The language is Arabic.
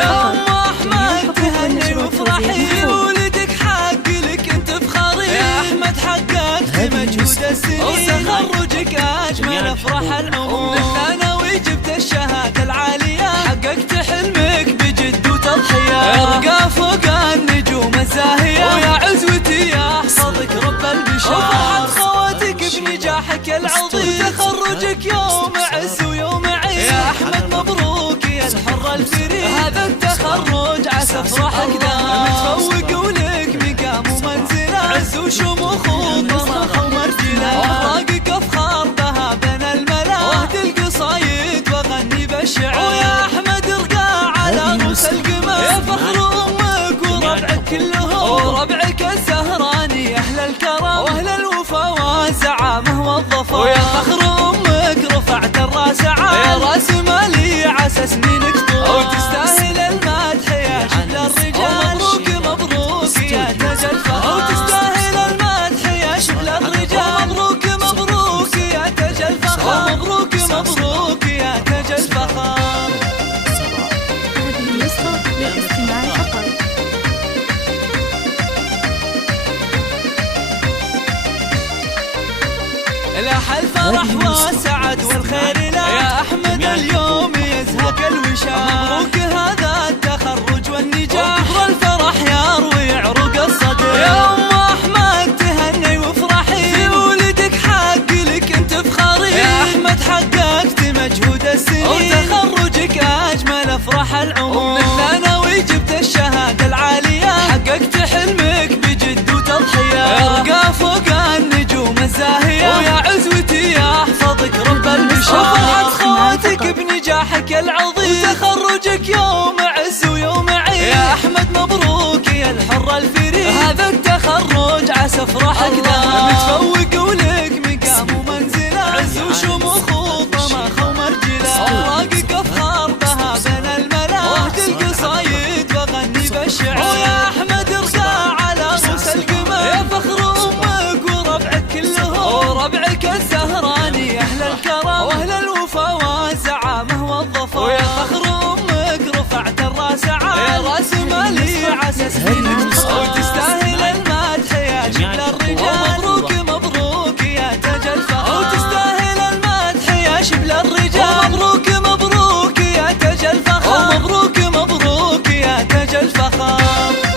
يا ام احمد تهني وافرحي، ولدك حق لك انت فخري، يا احمد حققت مجهود السنين، وتخرجك اجمل افراح العمر، ثانوي جبت الشهاده العاليه، حققت حلمك بجد وتضحيه، ارقى فوق النجوم الزاهيه، ويا عزوتي يحفظك رب البشر، وفرحة خواتك بنجاحك العظيم، تخرجك يوم عز ويوم عيد، يا احمد مبروك يا الحر الفريد، هذا التخرج عسى افراحك دام، متفوق ولك مقام ومنزله، عز وشموخ وطمخ ومرجله، اوراقك افخار بها بين الملا، واهدي القصايد واغني بالشعر، ويا احمد ارقى على روس القمر، يا فخر امك وربعك كلهم، وربعك الزهراني اهل الكرم، واهل الوفا والزعامه والظفر، ويا فخر امك رفعت الراس عال، يا راس مالي عسى سنينك طول، وتستاهل المدح يا شبل الرجال، مبروك مبروك يا تاج الفخر، وتستاهل المدح يا شبل الرجال، مبروك مبروك يا تاج الفخر، مبروك مبروك يا تاج الفخر. هذه النسخة للاستماع فقط. لاح الفرح والسعد والخير له، يا احمد اليوم يزهق الوشاح، مبروك هذا التخرج والنجاح، وكبر الفرح يروي عروق الصدر، يا ام احمد تهني وافرحي، في ولدك حق لك انت فخري، يا احمد حققت مجهود السنين، وتخرجك اجمل افراح العمر، من الثانوي جبت الشهاده العاليه، حققت حلمك بجد وتضحيه، ارقى فوق النجوم الزاهيه، ويا عزوتي يحفظك رب البشر، وفرحة خواتك بنجاحك العظيم، وتخرجك يوم عز ويوم عيد، يا احمد مبروك يا الحر الفريد، هذا التخرج عسى افراحك دام، متفوق ولك مقام ومنزله، عز وشموخ وطمخ ومرجله، اوراقك افخار بها بين الملا، واهدي القصايد واغني بالشعر، ويا احمد ارقى على روس القمر، يا فخر امك وربعك كلهم، وربعك الزهراني اهل الكرم، واهل الوفا والزعامه والظفر، ويا فخر امك رفعت الراس عال، يا راس مالي عسى سنينك طول، وتستاهل المدح يا شبل الرجال، مبروك مبروك يا تاج الفخر، وتستاهل المدح يا شبل الرجال، مبروك مبروك يا تاج الفخر، مبروك مبروك يا تاج الفخر.